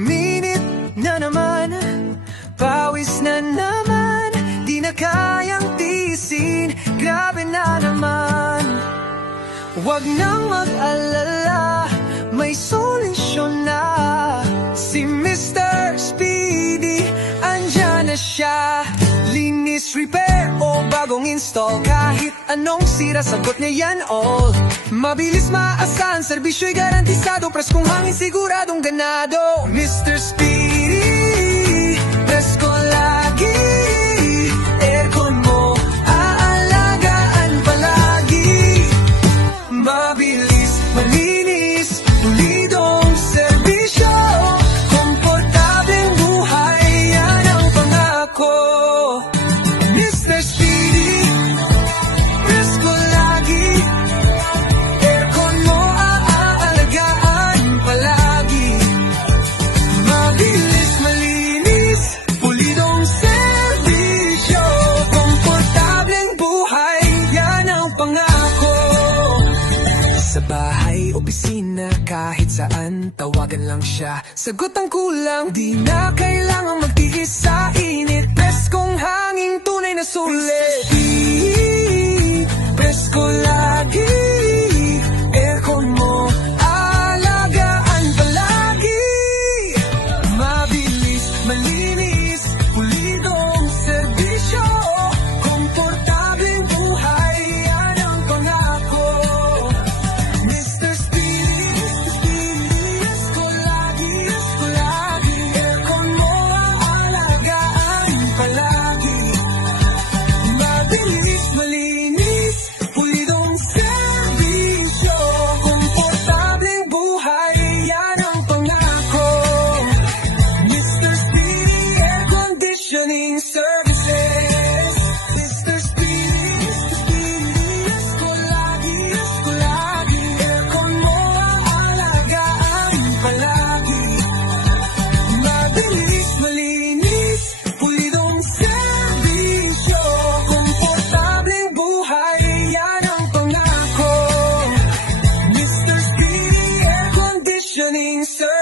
Minit na naman, pawis na naman, di na kayang tiisin, grabe na naman. Huwag nang mag-alala, may solusyon na. Si Mr. Speedy, andyan na siya. Linis, repair o bagong install, kahit anong sira, sagot niya yan all. Mabilis, maasahan, serbisyo'y garantisado, preskong hangin, siguradong ganado. Mr. Speedy, presko lagi, aircon mo aalagaan palagi. Mabilis, malinis, pulidong serbisyo, komportableng buhay, yan ang pangako. Mr. Speedy, presko lagi, aircon mo aalagaan palagi. Mabilis, malinis, pulidong serbisyo, komportableng buhay, yan ang pangako. Sa bahay, opisina, kahit saan, tawagan lang siya, sagot ang kulang. Di na kailangang magtiis sa init, preskong hangin, tunay na sulit. Presko lagi, aircon mo aalagaan palagi. Mabilis, malinis, pulidong serbisyo, komportableng buhay, yan ang pangako. Mr. Speedy, presko lagi, aircon mo aalagaan palagi. Mabilis, malinis, pulidong serbisyo, komportableng buhay, yan ang pangako. Mr. Speedy Air Conditioning Services. Mr. Speedy, presko lagi, aircon mo aalagaan palagi. Mabilis, malinis, pulidong serbisyo, komportableng buhay, yan ang pangako. Mr. Speedy Air Conditioning Services.